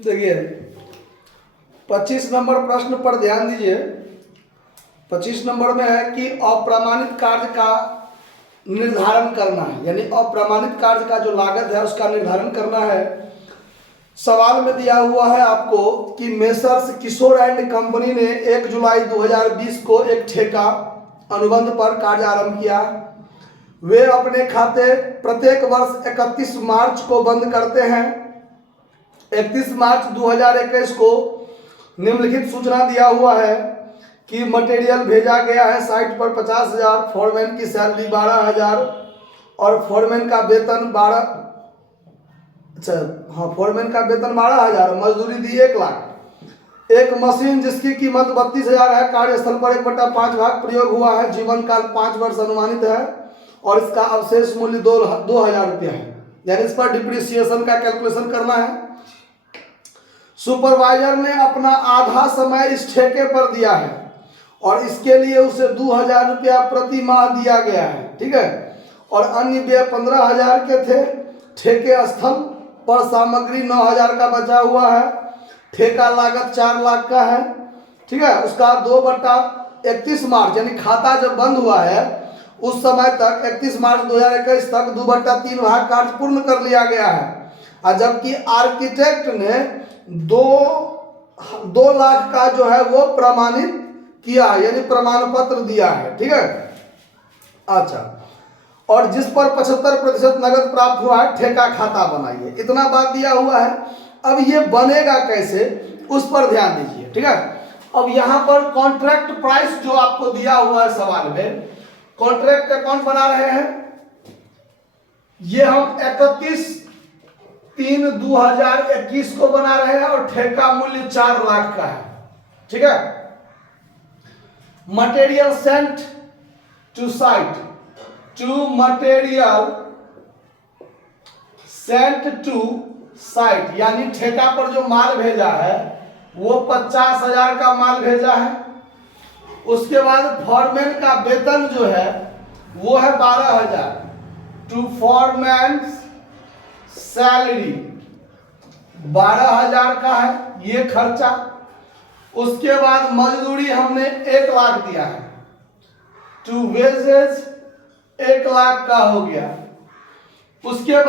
देखिए 25 नंबर प्रश्न पर ध्यान दीजिए। 25 नंबर में है कि अप्रमाणित कार्य का निर्धारण करना है, यानी अप्रमाणित कार्य का जो लागत है उसका निर्धारण करना है। सवाल में दिया हुआ है आपको कि मेसर्स किशोर एंड कंपनी ने 1 जुलाई 2020 को एक ठेका अनुबंध पर कार्य आरंभ किया। वे अपने खाते प्रत्येक वर्ष 31 मार्च को बंद करते हैं। 31 मार्च 2021 को निम्नलिखित सूचना दिया हुआ है कि मटेरियल भेजा गया है साइट पर 50,000, फोरमैन की सैलरी 12,000 और फोरमैन का वेतन 12,000, मजदूरी दी 1 लाख। एक मशीन जिसकी कीमत 32,000 है, कार्यस्थल पर 1/5 भाग प्रयोग हुआ है, जीवन काल 5 वर्ष अनुमानित है और इसका अवशेष मूल्य 2,000 रुपया है, यानी इस पर डिप्रिसिएशन का कैलकुलेशन करना है। सुपरवाइजर ने अपना आधा समय इस ठेके पर दिया है और इसके लिए उसे 2,000 रुपया प्रति माह दिया गया है, ठीक है। और अन्य व्यय 15,000 के थे। ठेके स्थल पर सामग्री 9,000 का बचा हुआ है। ठेका लागत 4 लाख का है, ठीक है। उसका 2/31 मार्च यानी खाता जब बंद हुआ है उस समय तक 31 मार्च 2021 तक 2/3 भाग कार्य पूर्ण कर लिया गया है। और जबकि आर्किटेक्ट ने 2 लाख का जो है वो प्रमाणित किया है, यानी प्रमाण पत्र दिया है, ठीक है। अच्छा, और जिस पर 75% नगद प्राप्त हुआ है, ठेका खाता बनाइए। इतना बात दिया हुआ है। अब ये बनेगा कैसे उस पर ध्यान दीजिए, ठीक है। अब यहाँ पर कॉन्ट्रैक्ट प्राइस जो आपको दिया हुआ है सवाल में, कॉन्ट्रैक्ट अकाउंट बना रहे हैं। ये हम 31/3/2021 को बना रहे हैं और ठेका मूल्य 4 लाख का है, ठीक है। Material sent to site, to material sent to site, यानी ठेका पर जो माल भेजा है वो 50,000 का माल भेजा है। उसके बाद फॉरमैन का वेतन जो है वो है 12,000, टू फॉरमैन सैलरी 12,000 का है, ये खर्चा। उसके बाद मजदूरी हमने 1 लाख दिया है, टू वेजेज 1 लाख का हो गया। उसके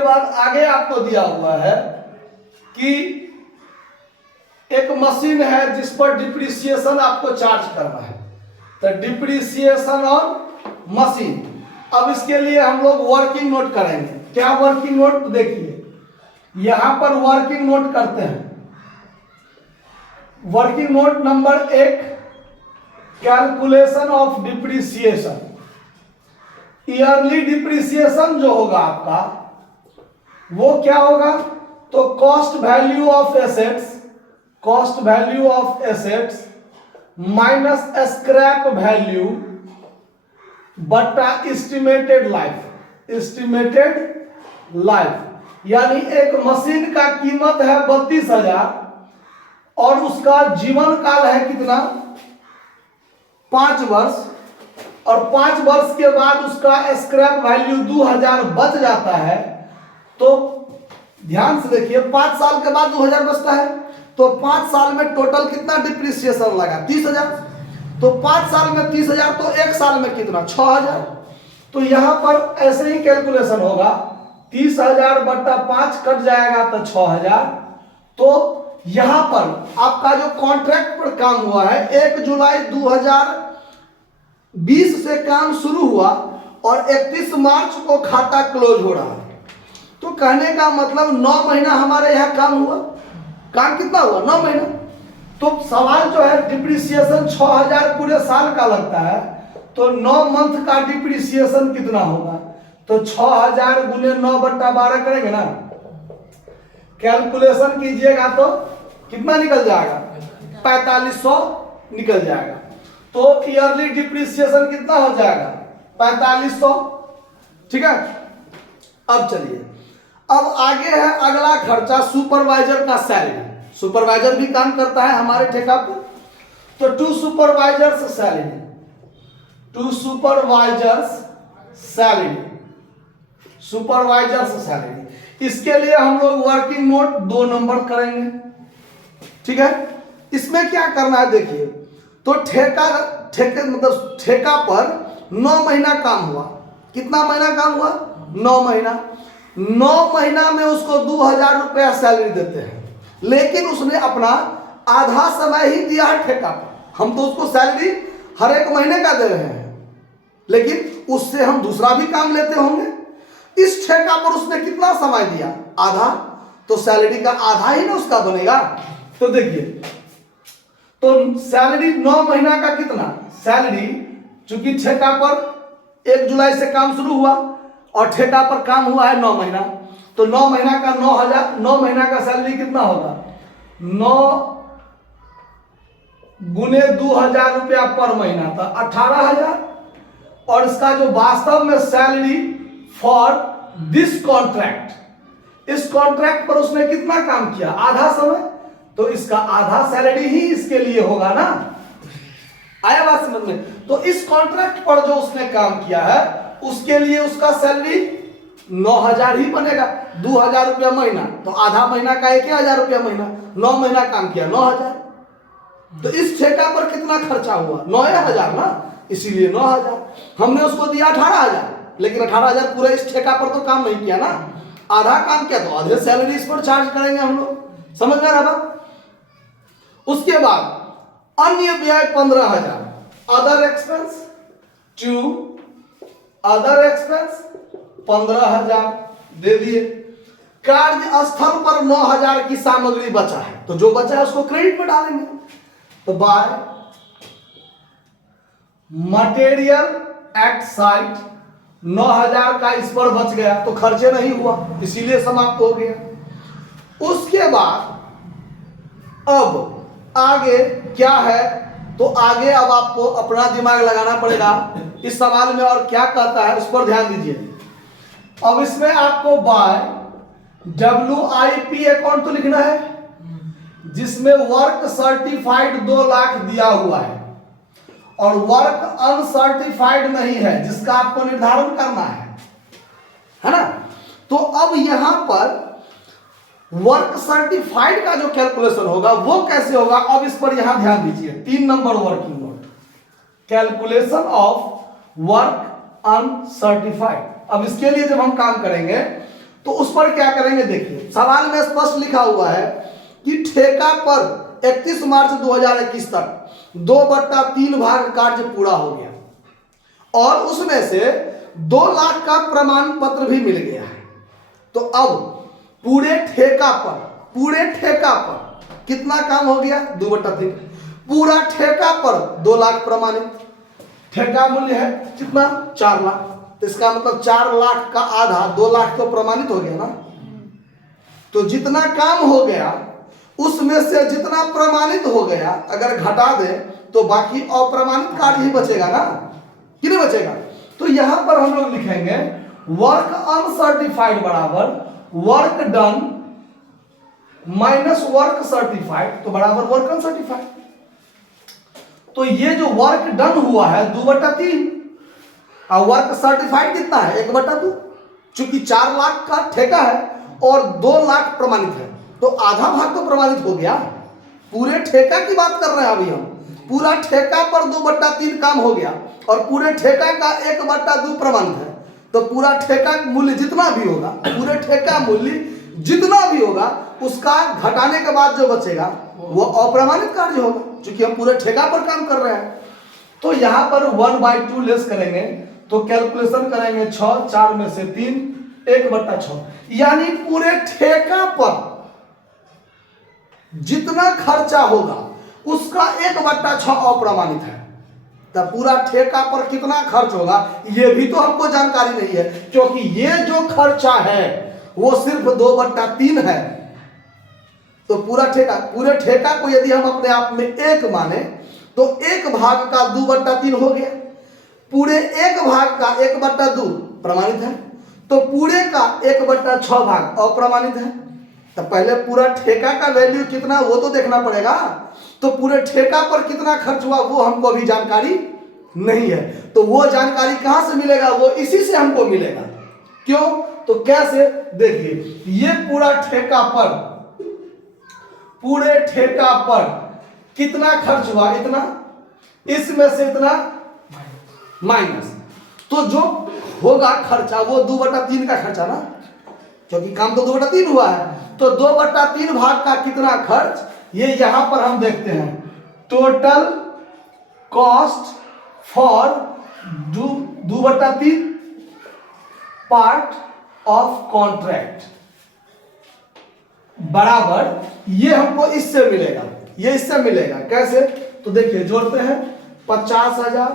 बाद आगे आपको दिया हुआ है कि एक मशीन है जिस पर डिप्रिसिएशन आपको चार्ज करना है, तो डिप्रिसिएशन ऑन मशीन। अब इसके लिए हम लोग वर्किंग नोट करेंगे। क्या वर्किंग नोट? देखिए यहां पर वर्किंग नोट करते हैं। Working note number 1, calculation of depreciation. Yearly depreciation जो होगा आपका वो क्या होगा? तो cost value of assets minus scrap value बटा एस्टिमेटेड लाइफ। यानी एक मशीन का कीमत है 32,000 और उसका जीवन काल है कितना? 5 वर्ष, और 5 वर्ष के बाद उसका स्क्रैप वैल्यू 2,000 बच जाता है। तो ध्यान से देखिए, 5 साल के बाद 2,000 बचता है, तो 5 साल में टोटल कितना डिप्रिसिएशन लगा? 30,000। तो 5 साल में 30,000, तो 1 साल में कितना? 6,000। तो यहां पर ऐसे ही कैलकुलेशन होगा, 30,000 बटा 5 कट जाएगा तो 6,000। तो यहां पर आपका जो कॉन्ट्रैक्ट पर काम हुआ है 1 जुलाई 2020 से काम शुरू हुआ और 31 मार्च को खाता क्लोज हो रहा है। तो कहने का मतलब 9 महीना हमारे यहाँ काम हुआ। काम कितना हुआ? 9 महीना। तो सवाल जो है डिप्रिसिएशन 6,000 पूरे साल का लगता है, तो 9 मंथ का डिप्रिसिएशन कितना होगा? तो 6,000 गुने 9/12 करेंगे ना, कैलकुलेशन कीजिएगा तो कितना निकल जाएगा? 4,500 निकल जाएगा। तो ईयरली डिप्रिसिएशन कितना हो जाएगा? 4,500, ठीक है। अब चलिए, अब आगे है अगला खर्चा, सुपरवाइजर का सैलरी। सुपरवाइजर भी काम करता है हमारे ठेका पर। तो टू सुपरवाइजर्स सैलरी इसके लिए हम लोग वर्किंग नोट 2 नंबर करेंगे, ठीक है। इसमें क्या करना है देखिए, तो ठेका पर 9 महीना काम हुआ। कितना महीना काम हुआ? 9 महीना। 9 महीना में उसको 2000 रुपया सैलरी देते हैं, लेकिन उसने अपना आधा समय ही दिया है ठेका पर। हम तो उसको सैलरी हर एक महीने का दे रहे हैं, लेकिन उससे हम दूसरा भी काम लेते होंगे। इस ठेका पर उसने कितना समय दिया? आधा। तो सैलरी का आधा ही ना उसका बनेगा। तो देखिए, तो सैलरी 9 महीना का कितना? सैलरी चूंकि ठेका पर 1 जुलाई से काम शुरू हुआ और ठेका पर काम हुआ है 9 महीना, तो 9 महीना का 9000, 9 महीना का सैलरी कितना होगा? 9 गुने 2000 रुपया पर महीना, तो 18000। और इसका जो वास्तव में सैलरी फॉर दिस कॉन्ट्रैक्ट, इस कॉन्ट्रैक्ट पर उसने कितना काम किया? आधा समय। तो इसका आधा सैलरी ही इसके लिए होगा ना। आया बात समझ में? तो इस कॉन्ट्रैक्ट पर जो उसने काम किया है उसके लिए उसका सैलरी 9000 ही बनेगा। 2000 रुपया महीना, तो आधा महीना का 1000 रुपया महीना। 9 महीना काम किया, 9000। तो इस ठेका पर कितना खर्चा हुआ? 9000 ना, इसीलिए 9000। हमने उसको दिया 18000, लेकिन 18000 पूरा इस ठेका पर तो काम नहीं किया ना, आधा काम किया, तो आधे सैलरी इस पर चार्ज करेंगे हम लोग। समझ में आ रहा? उसके बाद अन्य व्यय 15000, other expense to other expense 15000 दे दिए। कार्य स्थल पर 9000 की सामग्री बचा है, तो जो बचा है उसको क्रेडिट में डालेंगे। तो बाय मटेरियल एट साइट 9000 का इस पर बच गया, तो खर्चे नहीं हुआ, इसीलिए समाप्त हो गया। उसके बाद अब आगे क्या है? तो आगे अब आपको अपना दिमाग लगाना पड़ेगा इस सवाल में, और क्या कहता है उस पर ध्यान दीजिए। अब इसमें आपको बाय WIP अकाउंट तो लिखना है, जिसमें वर्क सर्टिफाइड 2 लाख दिया हुआ है और वर्क अनसर्टिफाइड नहीं है, जिसका आपको निर्धारण करना है ना। तो अब यहां पर वर्क सर्टिफाइड का जो कैलकुलेशन होगा वो कैसे होगा? अब इस पर यहां ध्यान दीजिए। 3 number working note, calculation of work uncertified. अब इसके लिए जब हम काम करेंगे तो उस पर क्या करेंगे? देखिए, सवाल में स्पष्ट लिखा हुआ है कि ठेका पर 31 मार्च 2021 तक 2/3 भाग कार्य पूरा हो गया और उसमें से 2 लाख का प्रमाण पत्र भी मिल गया है। तो अब पूरे ठेका पर कितना काम हो गया? 2/3। पूरा ठेका पर 2 लाख प्रमाणित, ठेका मूल्य है कितना? 4 लाख। तो इसका मतलब 4 लाख का आधा 2 लाख तो प्रमाणित हो गया ना। तो जितना काम हो गया उसमें से जितना प्रमाणित हो गया अगर घटा दे तो बाकी अप्रमाणित कार्य ही बचेगा ना, कि नहीं बचेगा? तो यहां पर हम लोग लिखेंगे वर्क अनसर्टिफाइड बराबर work done minus work certified, तो बराबर वर्क अनसर्टिफाइड। तो ये जो वर्क डन हुआ है 2/3 और वर्क सर्टिफाइड कितना है? 1/2। चूंकि 4 लाख का ठेका है और 2 लाख प्रमाणित है, तो आधा भाग तो प्रमाणित हो गया। पूरे ठेका की बात कर रहे हैं अभी हम। पूरा ठेका पर 2/3 काम हो गया और पूरे ठेका का 1/2 प्रमाणित है। तो पूरा ठेका मूल्य जितना भी होगा, पूरे ठेका मूल्य जितना भी होगा उसका घटाने के बाद जो बचेगा वो अप्रमाणित कार्य होगा, क्योंकि हम पूरे ठेका पर काम कर रहे हैं। तो यहां पर 1/2 लेस करेंगे तो कैलकुलेशन करेंगे 6, 4 में से 3, 1/6, यानी पूरे ठेका पर जितना खर्चा होगा उसका 1/6 अप्रमाणित है। तब पूरा ठेका पर कितना खर्च होगा ये भी तो हमको जानकारी नहीं है, क्योंकि ये जो खर्चा है वो सिर्फ 2/3 है। तो पूरे ठेका को यदि हम अपने आप में 1 माने तो 1 भाग का 2/3 हो गया। पूरे 1 भाग का 1/2 प्रमाणित है, तो पूरे का 1/6 भाग अप्रमाणित है। तो पहले पूरा ठेका का वैल्यू कितना वो तो देखना पड़ेगा। तो पूरे ठेका पर कितना खर्च हुआ वो हमको अभी जानकारी नहीं है, तो वो जानकारी कहां से मिलेगा? वो इसी से हमको मिलेगा। क्यों? तो कैसे? देखिए, ये पूरा ठेका पर, पूरे ठेका पर कितना खर्च हुआ? इतना, इसमें से इतना माइनस, तो जो होगा खर्चा वो 2/3 का खर्चा ना, क्योंकि काम तो 2/3 हुआ है। तो 2/3 भाग का कितना खर्च, ये यहां पर हम देखते हैं। Total cost for 2/3 part of contract बराबर, ये हमको इससे मिलेगा, ये इससे मिलेगा। कैसे? तो देखिए, जोड़ते हैं। 50,000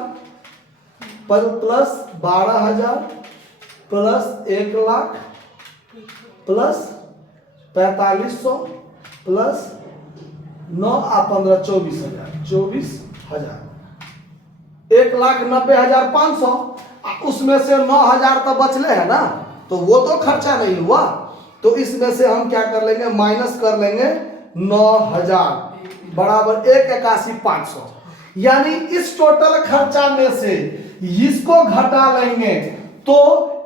प्लस 12,000 प्लस 1,00,000 प्लस 4,500 प्लस 9 और 15 24,000, 24,000, 1,90,500। उसमें से 9,000 तो बचले है ना, तो वो तो खर्चा नहीं हुआ, तो इसमें से हम क्या कर लेंगे? माइनस कर लेंगे 9,000 बराबर 1,81,500। यानी इस टोटल खर्चा में से इसको घटा लेंगे तो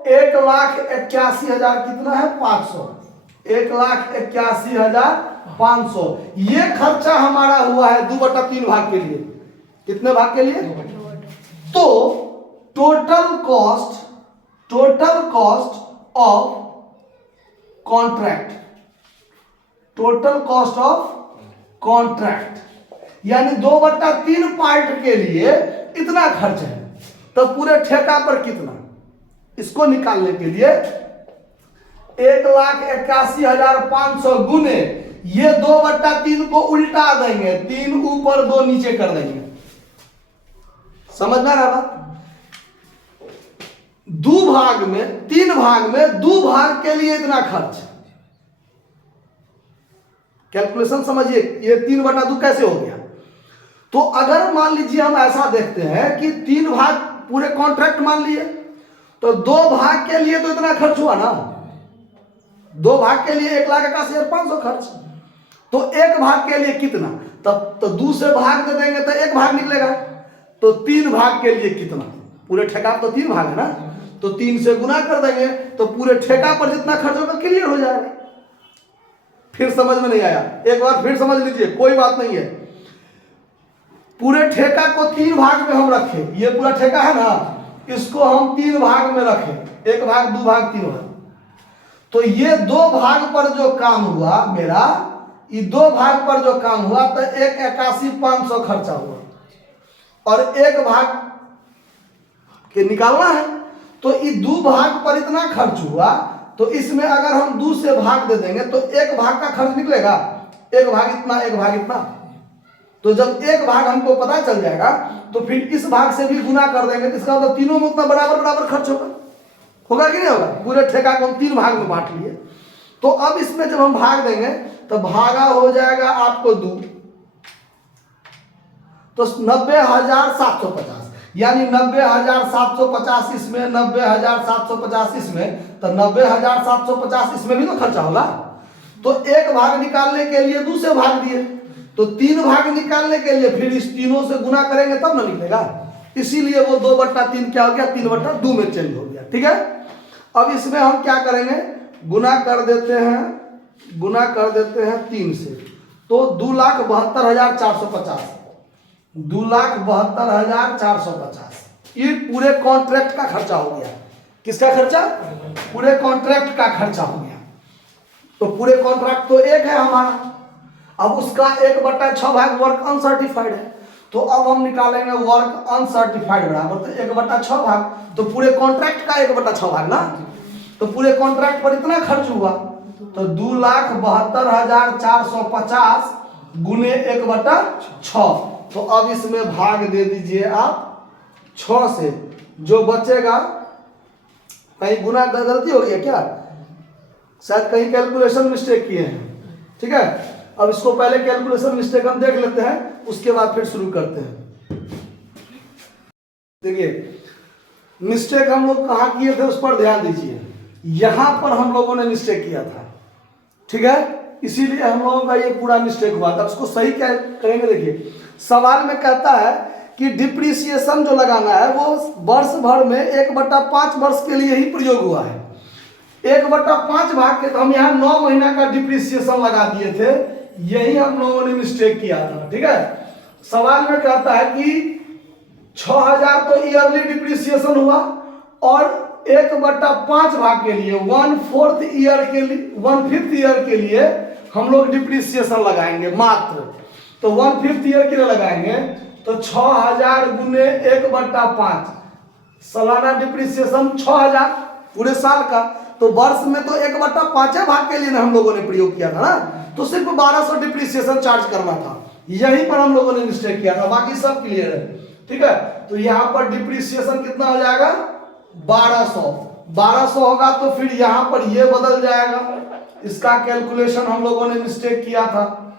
1,81,000 कितना है? 500, 1,81,500। ये खर्चा हमारा हुआ है 2/3 भाग के लिए। कितने भाग के लिए? तो total cost of contract, total cost of contract यानी 2/3 पार्ट के लिए इतना खर्च है, तो पूरे ठेका पर कितना, इसको निकालने के लिए 1,81,500 गुने ये 2/3 को उल्टा देंगे, 3 ऊपर 2 नीचे कर देंगे। समझ में आ रहा बात? 2 भाग में, 3 भाग में 2 भाग के लिए इतना खर्च। कैलकुलेशन समझिए, ये 3/2 कैसे हो गया? तो अगर मान लीजिए हम ऐसा देखते हैं कि 3 भाग पूरे कॉन्ट्रैक्ट मान लिए, तो 2 भाग के लिए तो इतना खर्च हुआ ना, 2 भाग के लिए 1,81,500 खर्च, तो 1 भाग के लिए कितना? तब तो 2 से भाग दे देंगे तो 1 भाग निकलेगा। तो 3 भाग के लिए कितना? पूरे ठेका तो 3 भाग है ना, तो 3 से गुना कर देंगे तो पूरे ठेका पर जितना खर्च होगा क्लियर हो जाएगा। फिर समझ में नहीं आया? एक बार फिर समझ लीजिए, कोई बात नहीं है। पूरे ठेका को 3 भाग में हम रखे, ये पूरा ठेका है ना, इसको हम 3 भाग में रखे, 1 भाग 2 भाग 3 भाग। तो ये 2 भाग पर जो काम हुआ मेरा, ये 2 भाग पर जो काम हुआ तो 1,81,500 खर्चा हुआ, और 1 भाग के निकालना है, तो ये 2 भाग पर इतना खर्च हुआ, तो इसमें अगर हम 2 से भाग दे देंगे तो 1 भाग का खर्च निकलेगा, 1 भाग इतना, 1 भाग इतना। तो जब 1 भाग हमको पता चल जाएगा तो फिर इस भाग से भी गुना कर देंगे, तो इसका मतलब तीनों में उतना बराबर खर्च होगा कि नहीं होगा? पूरे ठेका को हम 3 भाग में बांट लिए। तो अब इसमें जब हम भाग देंगे तो भागा हो जाएगा आपको 2, तो 90,750, यानी 90,750 इसमें, 90,750 इसमें, तो 90,750 इसमें भी तो खर्चा होगा। तो 1 भाग निकालने के लिए 2 से भाग दिए, तो 3 भाग निकालने के लिए फिर इस तीनों से गुना करेंगे तब ना निकलेगा। इसीलिए वो 2/3 क्या हो गया? 3/2 में चेंज हो गया। ठीक है, अब इसमें हम क्या करेंगे? गुना कर देते हैं 3 से, तो 2,72,450, 2,72,450 ये पूरे कॉन्ट्रैक्ट का खर्चा हो गया। किसका खर्चा? पूरे कॉन्ट्रैक्ट का खर्चा हो गया। तो पूरे कॉन्ट्रैक्ट तो 1 है हमारा, अब उसका 1/6 भाग वर्क अनसर्टिफाइड है, तो अब हम निकालेंगे वर्क अनसर्टिफाइड बराबर तो 1/6 भाग, तो पूरे कॉन्ट्रैक्ट का 1/6 भाग ना, तो पूरे कॉन्ट्रैक्ट पर इतना खर्च हुआ, तो 2,72,450 गुने 1/6। तो अब इसमें भाग दे दीजिए आप 6 से, जो बचेगा, कहीं गुना का गलती हो गई क्या? शायद कहीं कैलकुलेशन मिस्टेक किए हैं। ठीक है, अब इसको पहले कैलकुलेशन मिस्टेक हम देख लेते हैं, उसके बाद फिर शुरू करते हैं। देखिए, मिस्टेक हम लोग कहाँ किए थे उस पर ध्यान दीजिए। यहां पर हम लोगों ने मिस्टेक किया था, ठीक है, इसीलिए हम लोगों का ये पूरा मिस्टेक हुआ था। उसको सही क्या करेंगे? देखिए, सवाल में कहता है कि डिप्रिसिएशन जो लगाना है वो वर्ष भर में 1/5 वर्ष के लिए ही प्रयोग हुआ है। 1/5 भाग के, तो हम यहाँ 9 महीना का डिप्रिसिएशन लगा दिए थे, यही हम लोगों ने मिस्टेक किया था। ठीक है, सवाल में कहता है कि 6000 तो ईयरली डिप्रिसिएशन हुआ, और 1/5 भाग के लिए 1/4 ईयर के लिए 1/5 ईयर के लिए हम लोग डिप्रिसिएशन लगाएंगे मात्र। तो 1/5 ईयर के लिए लगाएंगे, तो 6000 गुने 1/5, सालाना डिप्रिसिएशन 6000 पूरे साल का। तो वर्ष में तो 1/5 भाग के लिए ना हम लोगों ने प्रयोग किया था ना, तो सिर्फ 1200 डिप्रिसिएशन चार्ज करना था, यहीं पर हम लोगों ने मिस्टेक किया था, बाकी सब क्लियर है। ठीक है, तो यहाँ पर डिप्रिसिएशन कितना हो जाएगा 1200 होगा, तो फिर यहाँ पर ये बदल जाएगा, इसका कैलकुलेशन हम लोगों ने मिस्टेक किया था।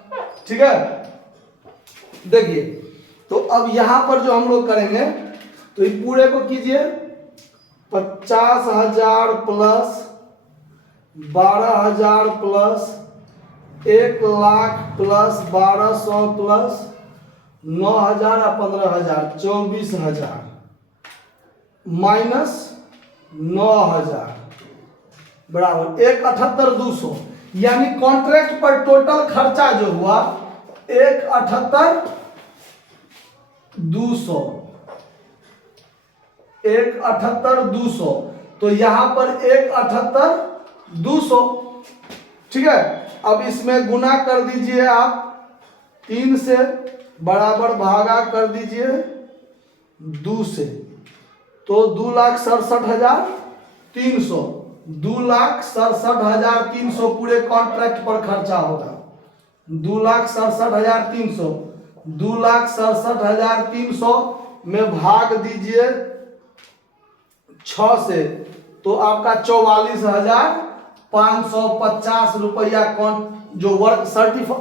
ठीक है, देखिए, तो अब यहाँ पर जो हम लोग करेंगे, तो इस पूरे को कीजिए 50,000 प्लस 12,000 प्लस 1,00,000 प्लस 1200 प्लस 9,000 और 15,000 24,000 माइनस 9,000 बराबर 1,78,200, यानी कॉन्ट्रैक्ट पर टोटल खर्चा जो हुआ 1,78,200 1,78,200, तो यहां पर 1,78,200। ठीक है, अब इसमें गुना कर दीजिए आप 3 से, बराबर भागा कर दीजिए 2 से, तो 2,67,300 2,67,300 पूरे कॉन्ट्रैक्ट पर खर्चा होगा। 2,67,300 2,67,300 में भाग दीजिए 6 से, तो आपका 44,550 रुपया जो वर्क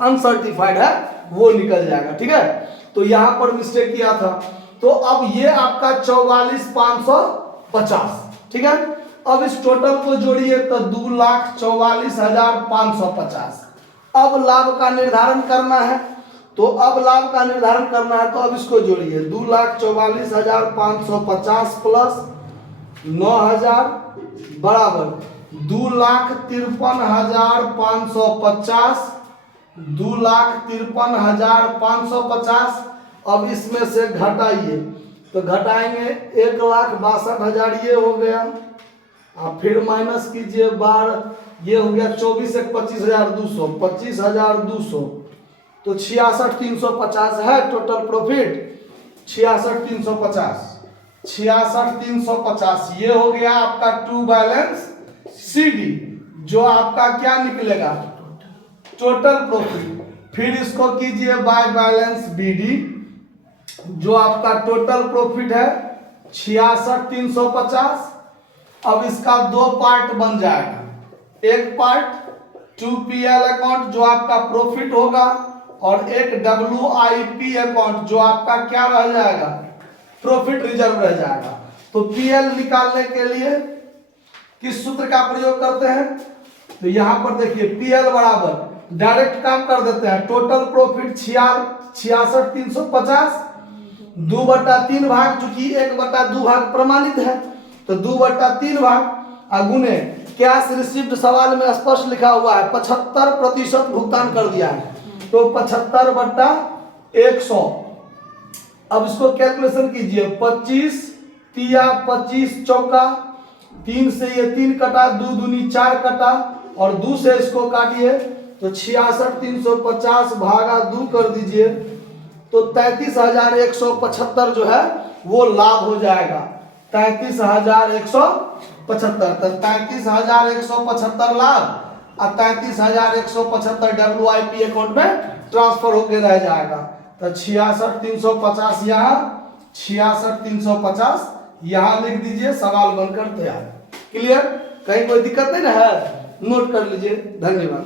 अनसर्टिफाइड है वो निकल जाएगा। ठीक है, तो यहां पर मिस्टेक किया था, तो अब ये आपका 44,550। ठीक है, अब इस टोटल को जोड़िए तो 2,44,550। अब लाभ का निर्धारण करना है, तो अब लाभ का निर्धारण करना है, तो अब इसको जोड़िए 2,44,550 प्लस 9,000 बराबर 2,53,550 2,53,550। अब इसमें से घटाइए, तो घटाएंगे 1,62,000 ये हो गया, आप फिर माइनस कीजिए 12, ये हो गया 24 1 25,200 25,200, तो 66,350 है टोटल प्रॉफिट। 66,350 ये हो गया आपका टू बैलेंस CD, जो आपका क्या निकलेगा टोटल प्रॉफिट। फिर इसको कीजिए बाय बैलेंस BD, जो आपका टोटल प्रॉफिट है 66,350। अब इसका 2 पार्ट बन जाएगा, एक पार्ट 2PL अकाउंट जो आपका प्रॉफिट होगा, और एक WIP अकाउंट जो आपका क्या रह जाएगा प्रॉफिट रिजर्व रह जाएगा। तो PL निकालने के लिए किस सूत्र का प्रयोग करते हैं, तो यहां पर देखिए PL बराबर डायरेक्ट काम कर देते हैं, टोटल प्रॉफिट 66,350 2/3 भाग, चूंकि 1/2 भाग प्रमाणित है, तो 2/3 भाग गुने कैश रिसीव्ड, सवाल में स्पष्ट लिखा हुआ है 75% भुगतान कर दिया है, तो 75/100। अब इसको कैलकुलेशन कीजिए 25 तिया 25 चौका, 3 से ये 3 कटा, 2 दूनी 4 कटा, और 2 से इसको काटिए, तो 66,350 भागा 2 कर दीजिए, तो 33,175 जो है वो लाभ हो जाएगा। 33,175, तो 33,175 लाभ और 33,175 WIP अकाउंट में ट्रांसफर होके रह जाएगा। तो 66,350 यहाँ, 66,350 यहाँ लिख दीजिए, सवाल बनकर तैयार। क्लियर, कहीं कोई दिक्कत नहीं ना है, नोट कर लीजिए। धन्यवाद।